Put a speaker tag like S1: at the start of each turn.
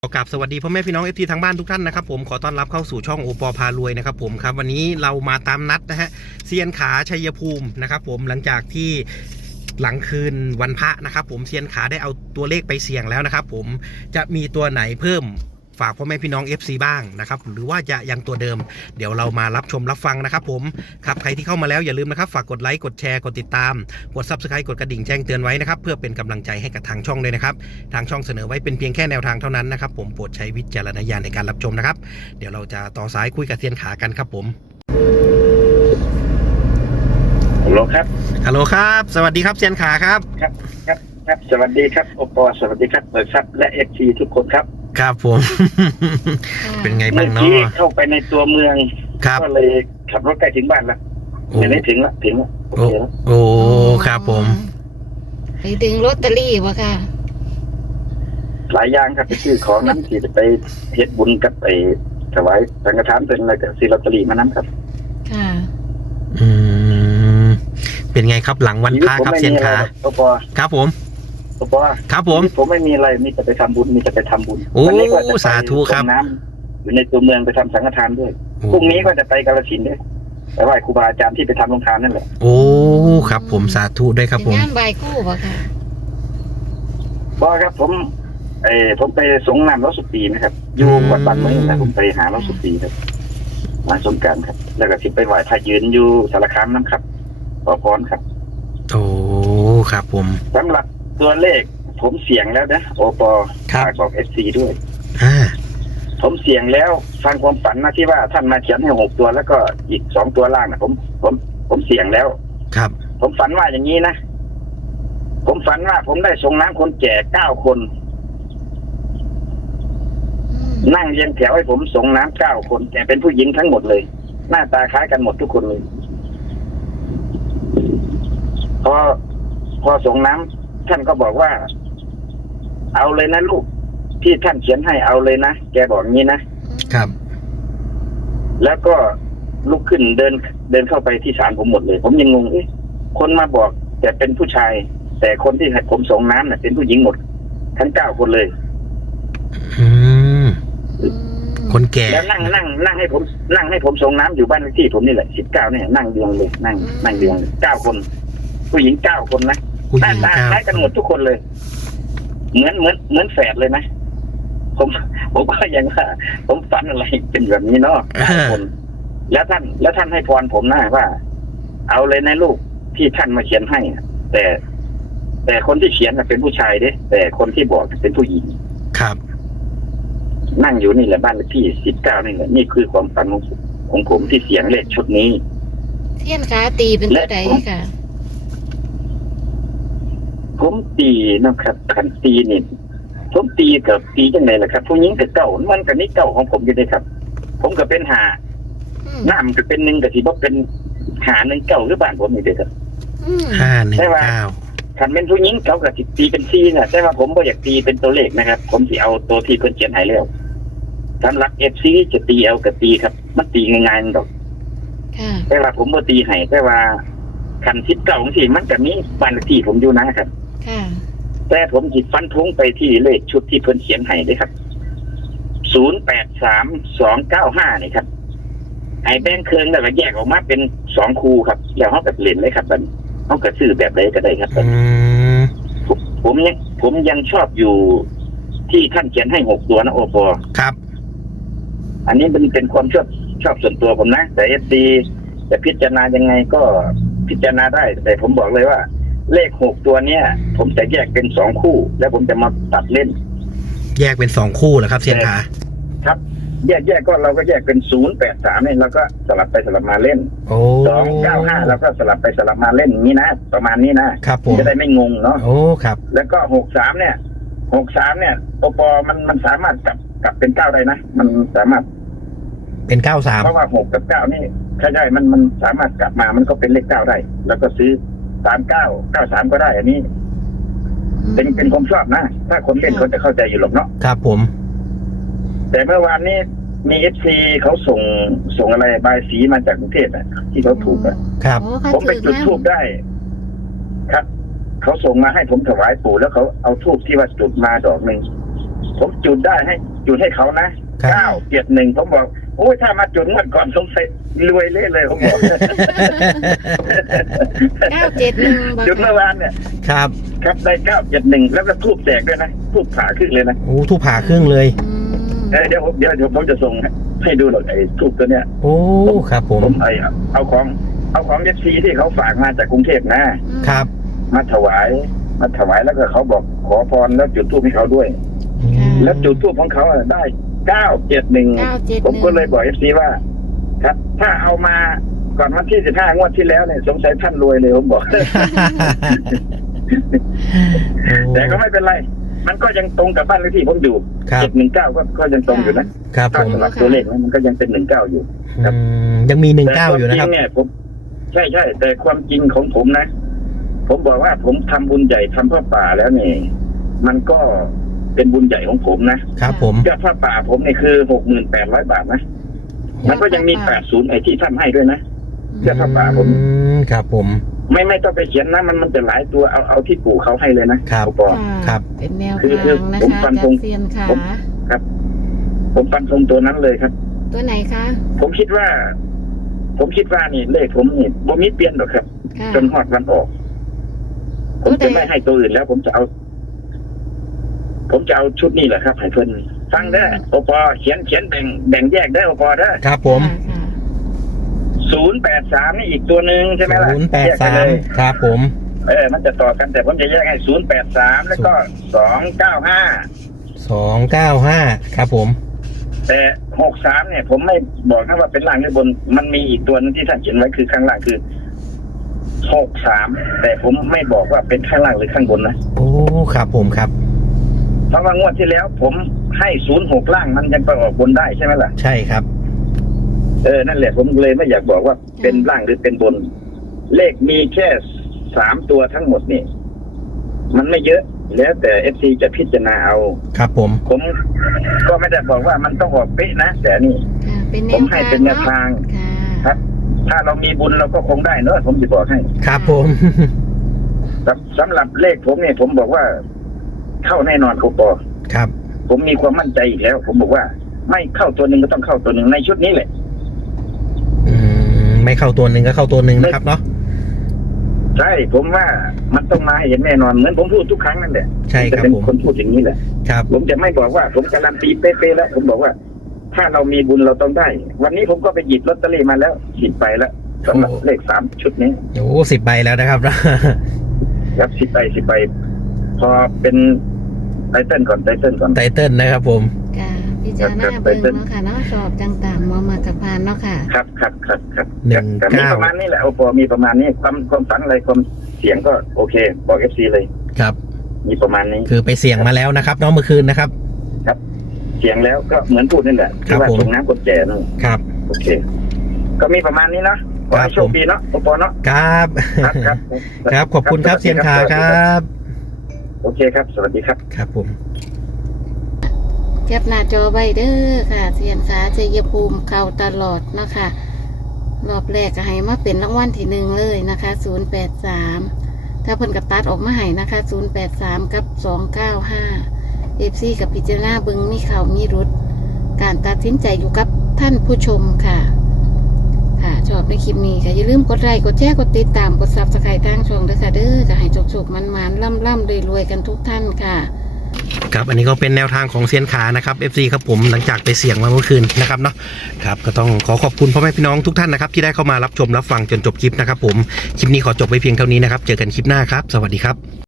S1: กับสวัสดีพ่อแม่พี่น้อง FT ทางบ้านทุกท่านนะครับผมขอต้อนรับเข้าสู่ช่องโอปอพารวยนะครับผมครับวันนี้เรามาตามนัดนะฮะเซียนขาชัยภูมินะครับผมหลังจากที่หลังคืนวันพระนะครับผมเซียนขาได้เอาตัวเลขไปเสี่ยงแล้วนะครับผมจะมีตัวไหนเพิ่มฝากพ่อแม่พี่น้อง FC บ้างนะครับหรือว่าจะยังตัวเดิมเดี๋ยวเรามารับชมรับฟังนะครับผมครับใครที่เข้ามาแล้วอย่าลืมนะครับฝากกดไลค์กดแชร์กดติดตามกด Subscribe กดกระดิ่งแจ้งเตือนไว้นะครับเพื่อเป็นกำลังใจให้กับทางช่องด้วยนะครับทางช่องเสนอไว้เป็นเพียงแค่แนวทางเท่านั้นนะครับผมโปรดใช้วิจารณญาณในการรับชมนะครับเดี๋ยวเราจะต่อสายคุยกับเซียนขากันครับผม
S2: ฮัลโหลครับ
S1: ฮัลโหลครับสวัสดีครับเซียนขาครับ
S2: ครับสวัสดีครับโอปอสวัสดีครับเปิดซับและFTทุกคนครับ
S1: ครับผม เป็นไงบ้างเนาะ
S2: เข้าไปในตัวเมืองก็เลยขับรถใกล้ถึงบ้านแล้วไม่ถึงแล้ว
S1: โอ้ครับผม
S3: ไปดึงลอตเตอรี่วะค่ะ
S2: หลายอย่างครับไปซื้อของนั้นที่จะไปเฮ็ดบุญกับไปถวายสังฆทานเป็นอะไรกับซื้อลอตเตอรี่มานั้นครับ
S3: ค่ะ
S1: เป็นไงครับหลังวันพระครับเซียนขาครับผมครับ
S2: ผมไม่มีอะไรมีแต่ไปทำบุญ
S1: โอ้สาธุครับ
S2: น้ำอยู่ในตัวเมืองไปทำสังฆทานด้วยพรุ่งนี้ก็จะไปกาฬสินธุ์ด้วยไปไหว้ครูบาอาจารย์ที่ไปทำโรงทานนั่นแหละ
S1: โอ้ครับผมสาธุด้วยครับผม
S3: งานใบคู่ป่ะค่ะ
S2: บ่ครับผมไปสงน้ำรถสุปีนะครับอยู่วัดบ้านเมืองนะผมไปหารถสุปีครับมาสงกรานต์ครับแล้วก็ที่ไปไหว้พระยืนอยู่สารคามนั่นครับขอพรครับ
S1: โอ้ครับผม
S2: สำหรับตัวเลขผมเสี่ยงแล้วนะโอปอบอกFCด้วยผมเสี่ยงแล้วฟังความฝันนะที่ว่าท่านมาเขียนให้6ตัวแล้วก็อีก2ตัวล่างนะผมเสี่ยงแล้ว
S1: ครับ
S2: ผมฝันว่าอย่างนี้นะผมฝันว่าผมได้ส่งน้ำคนแก่9คนนั่งเรียงแถวให้ผมส่งน้ำ9คนแต่เป็นผู้หญิงทั้งหมดเลยหน้าตาคล้ายกันหมดทุกคนเลยพอส่งน้ำท่านก็บอกว่าเอาเลยนะลูกที่ท่านเขียนให้เอาเลยนะแกบอกงี้นะครับแล้วก็ลุกขึ้นเดินเข้าไปที่ศาลผมหมดเลยผมยังงงคนมาบอกแต่เป็นผู้ชายแต่คนที่ให้ผมส่งน้ำน่ะเป็นผู้หญิงหมดทั้ง9คนเลย
S1: คนแก่
S2: แล้วนั่งให้ผมส่งน้ำอยู่บ้านเลขที่ผมนี่แหละ19เนี่ยนั่งเรียงเลยนั่งเรียง9คนผู้หญิง9คนนะหน้าตาคล้ายกันหมดทุกคนเลยเหมือนแฝดเลยนะผมก็ยังว่าผมฝันอะไรเป็นแบบนี้เนาะคนแล้วท่านให้พรผมนะว่าเอาเลยนะลูกที่ท่านมาเขียนให้แต่คนที่เขียนเป็นผู้ชายเด้แต่คนที่บอกเป็นผู้หญิง
S1: ครับ
S2: นั่งอยู่นี่แหละบ้านเลขที่19นี่แหละนี่คือความฝันของผมที่เสียงเลขชุดนี้
S3: เทียนขาตีเป็นตัวใดค่ะ
S2: ผมตีนะครับขันตีนี่ผมตีกับตีจังไงล่ะครับผู้หญิงกับเก่ามันกับนี่เก่าของผมอยู่เลยครับผมก็เป็นหาน้ำก็เป็น1กับที่บอกเป็นหา1เก่าหรือบ้านผมนี่เด้อครับ
S1: 519
S2: ขันเป็นผู้หญิงเก่ากับตีเป็น4น่ะแต่ว่าผมบ่อยากตีเป็นตัวเลขนะครับผมสิเอาตัวที่เพิ่นเขียนให้แล้วสำหรับ FC จะตีเอากับตีครับมันตีง่ายๆนั่นดอกแต่ว่าผมบ่ตีให้แต่ว่าขัน19จังซี่มันก็มีบ้านเลขที่ผมอยู่นะครับแต่ผมจิตฟันธงไปที่เลขชุดที่เพิ่นเขียนให้เลยครับ083295นี่ครับไอ้แบงค์เครื่องแล้วก็แยกออกมาเป็น2คู่ครับแล้วเฮาก็เล่นเลยครับบัดนี้เฮาก็ซื้อแบบใดก็ได้ครับผมยังชอบอยู่ที่ท่านเขียนให้6ตัวนะโอปอ
S1: ครับ
S2: อันนี้เป็นความชอบส่วนตัวผมนะแต่ FD จะพิจารณายังไงก็พิจารณาได้แต่ผมบอกเลยว่าเลข6ตัวเนี้ยผมจะแยกเป็น2คู่แล้วผมจะมาตัดเล่น
S1: แยกเป็น2คู่เหรอครับเซียนขา
S2: ครับแยกก็เราก็แยกเป็น083เนี่ยเราก็สลับไปสลับมาเล่น295แล้วก็สลับไปสลับมาเล่นนี้นะประมาณนี้นะครับจะได้ไม่งงเนาะ
S1: โอ้ครับ
S2: แล้วก็63เนี่ยโอปอมันสามารถกลับเป็น9ได้นะมันสามารถ
S1: เป็น93
S2: เพราะว่า6กับ9นี่ใช่มันสามารถกลับมามันก็เป็นเลข9ได้แล้วก็ซื้อ3993ก็ได้อันนี้เป็นความชอบนะถ้าคนเล่นเขาจะเข้าใจอยู่หรอกเนาะ
S1: ครับผม
S2: แต่เมื่อวานนี้มี FC เขาส่งอะไรใบสีมาจากกรุงเทพอ่ะที่เขาถูกอ่ะ
S1: ครับ
S2: ผมไปจุดธูปได้ครับเขาส่งมาให้ผมถวายปู่แล้วเขาเอาธูปที่ว่าจุดมาดอกนึงผมจุดได้ให้จุดให้เขานะครับ971ผมบอกโอ้ยถ้ามาจุดงวดก่อนสงสัยรวยเละเลยผมบอก
S3: 971
S2: จุดเมื่อวานเนี่ย
S1: ครับ
S2: ครับได้971แล้วก็ทูบแจกด้วยนะทูบผ่าครึ่งเลยนะ
S1: โอ้ทูบผ่าครึ่งเลย
S2: เดี๋ยวผมจะส่งให้ดูหรอกไอ้ทูบตัวเนี้ย
S1: โอ้ครับผม
S2: ผมเอาของเอฟซีที่เขาฝากมาจากกรุงเทพนะครับ มาถวายแล้วก็เขาบอกขอพรแล้วจุดทูบให้เขาด้วย แล้วจุดทูบของเขาได้971ผมก็เลยบอกเอฟซีว่า ครับ ถ้าเอามาก่อนวันที่15งวดที่แล้วเนี่ยสงสัยท่านรวยเลยผมบอก แต่ก็ไม่เป็นไร มันก็ยังตรงกับบ้านเลขที่ผมอยู่
S1: ครับ
S2: 719ก็ยังตรงอยู่นะครับ
S1: ผม
S2: สำหรับตัวเลขมันก็ยังเป็น19อยู่ครับ
S1: ยังมี19อยู่นะครับ
S2: แต่วามจงเนี่ยผมใช่แต่ความจริงของผมนะ ผมบอกว่าผมทำบุญใหญ่ทำผ้าป่าแล้วเนี่ยมันก็เป็นบุญใหญ่ของผมนะครับ
S1: ผม
S2: ยอดผ้าป่าผมเนี่ยคือ68,000 บาทนะมันก็ยังมี80ไอ้ที่ท่านให้ด้วยนะยอดผ้าป่าผม
S1: ครับผม
S2: ไม่ต้องไปเขียนนะมันจะหลายตัวเอาที่ปู่เขาให้เลยนะครับ ปอ
S1: ครับ
S3: เป็นแนว
S2: คือ
S3: ทางนะ
S2: ผม
S3: คะ
S2: ฟัน
S3: จาก
S2: ธง
S3: เซียนขา
S2: ผมฟันธงตัวนั้นเลยครับ
S3: ตัวไหนคะ
S2: ผมคิดว่านี่เลขผมนี่บ่มีเปลี่ยนหรอกครับ
S3: ค่ะ
S2: จนฮอดวันออก ผมจะไม่ให้ตัวอื่นแล้ว ผมจะเอาชุดนี้แหละครับให้เพิ่นฟังได้อโอปอเขียนแบ่งแยกได้อโอปอได้
S1: ครับผม
S3: ค่ะ
S2: 083นี่อีกตัวหนึ่งใช่ไหมล่ะแยกไปเลย
S1: 083ครับผม
S2: มันจะต่อกันแต่ผมจะแยกให้083แล้วก็295
S1: 295ครับผม
S2: แต่63เนี่ย ผมไม่บอกนะว่าเป็นล่างหรือบนมันมีอีกตัวนึงที่ท่านเขียนไว้คือข้างล่างคือ63แต่ผมไม่บอกว่าเป็นข้างล่างหรือข้างบนนะ
S1: โอ้ครับผมครับ
S2: เพราะว่างวดที่แล้วผมให้06ล่างมันยังไปออกบนได้ใช่ไหมล่ะ
S1: ใช่ครับ
S2: นั่นแหละผมเลยไม่อยากบอกว่าเป็นล่างหรือเป็นบน เลขมีแค่3ตัวทั้งหมดนี่มันไม่เยอะแล้วแต่ FC จะพิจารณาเอา
S1: ครับผม
S2: ผมก็ไม่ได้บอกว่ามันต้องออกเป๊ะนะแต่นี่
S3: ค่ะเป็นแน
S2: ผม
S3: ว
S2: ให้
S3: ทาง
S2: เป็นแนว
S3: เนาะ
S2: ทาง
S3: ค่ะ
S2: ครับ ถ้าเรามีบุญเราก็คงได้เนอะผมจะบอกให้
S1: ครับผม
S2: สำหรับเลขผมเนี่ยผมบอกว่าเข้าแน่นอนครูปอ
S1: ครับ
S2: ผมมีความมั่นใจอีกแล้ว ผมบอกว่าไม่เข้าตัวหนึ่งก็ต้องเข้าตัวหนึ่งในชุดนี้แหละ
S1: ไม่เข้าตัวหนึ่งก็เข้าตัวหนึ่งนะครับเนาะ
S2: ใช่ผมว่ามันต้องมาให้เห็นแน่นอนเหมือนผมพูดทุกครั้งนั่นแหละ
S1: ใช่ครับ
S2: จะเป็น
S1: ผม
S2: คนพูดอย่างนี้แหละ
S1: ครับ
S2: ผมจะไม่บอกว่าผมการันตีเป๊ะๆแล้ว ผมบอกว่า ถ้าเรามีบุญเราต้องได้ วันนี้ผมก็ไปหยิบลอตเตอรี่มาแล้ว10 ใบแล้วสำหรับเลข3ชุดนี้
S1: โอ้10 ใบแล้วนะครับ
S2: ครับ10 ใบพอเป็นไตเติ้ลก่อน
S1: ไตเติ้ลนะครับผม
S3: ค่ะพิจารณาเบิ่งเนาะค่ะเนาะสอบต่างๆมากับพานเนาะค่ะ
S2: ครับ
S1: 19
S2: แต่มีประมาณนี้แหละโอปอมีประมาณนี้ความฝันอะไรความเสียงก็โอเค บอก FC เลย
S1: ครับ
S2: มีประมาณนี้
S1: คือไปเสี่ยงมาแล้วนะครับเนาะเมื่อคืนนะครับ
S2: เสียงแล้วก็เหมือนพูดนี่แหละ
S1: ครั
S2: ที่
S1: บ
S2: ว่า
S1: ผม
S2: ส่งน้ำกดแจนั่น
S1: ครับ
S2: โอเค ก็มีประมาณนี้เนาะขอ
S1: ครั
S2: ให้
S1: บ
S2: โชคดีเนาะโอปอเนาะ
S1: ครับ
S2: ครับ
S1: ครับขอบคุณครับเซียนขาครับ
S2: โอเคครับ สวัสดีครับ
S1: ครับผม
S3: แคปหน้าจอไว้เด้อค่ะเซียนขาชัยภูมิเข้าตลอดเนาะค่ะรอบแรกก็ให้มาเป็นรางวัลที่1เลยนะคะ083ถ้าเพิ่นกับตัดออกมาให้นะคะ083กับ295 FC กับพิจารณาเบิ่งมีข่าวมีรุดการตัดสินใจอยู่กับท่านผู้ชมค่ะค่ะชอบในคลิปนี้ค่ะอย่าลืมกดไลค์กดแชร์กดติดตามกด Subscribe ทางช่องด้วยค่ะเด้อก็ให้จบๆมันๆล่ำๆรวยๆกันทุกท่านค่ะ
S1: ครับอันนี้ก็เป็นแนวทางของเซียนขานะครับ FC ครับผมหลังจากไปเสี่ยงมาเมื่อคืนนะครับเนาะครับก็ต้องขอขอบคุณพ่อแม่พี่น้องทุกท่านนะครับที่ได้เข้ามารับชมรับฟังจนจบคลิปนะครับผมคลิปนี้ขอจบไว้เพียงเท่านี้นะครับเจอกันคลิปหน้าครับสวัสดีครับ